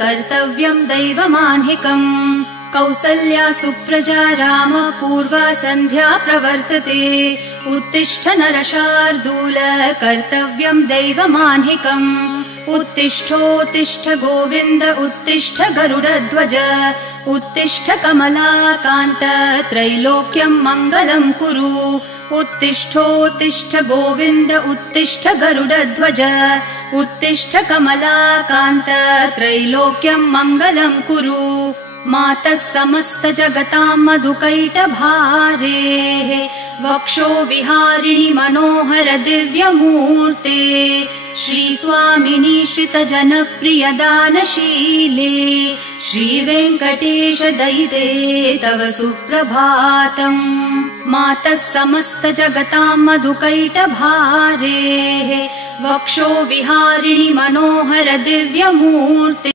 कर्तव्यम् दैवमाह्निकम् कौसल्या सुप्रजा राम पूर्वा सन्ध्या प्रवर्तते उत्तिष्ठ नरशार्दूल कर्तव्यम् दैवमाह्निकम् उत्तिष्ठोत्तिष्ठ गोविन्द उत्तिष्ठ गरुडध्वज उत्तिष्ठ कमलाकान्त त्रैलोक्यम् मङ्गलम् कुरु उत्तिष्ठोत्तिष्ठ गोविन्द उत्तिष्ठ गरुडध्वज उत्तिष्ठ कमलाकान्त त्रैलोक्यम् मङ्गलम् कुरु मातः समस्त जगताम् मधुकैटभारेः वक्षो विहारिणि मनोहर दिव्यमूर्ते श्रीस्वामिनि श्रितजनप्रिय दानशीले श्रीवेङ्कटेश दयिते तव सुप्रभातम् मातः समस्त जगताम् मधुकैटभारेः वक्षो विहारिणि मनोहर दिव्यमूर्ते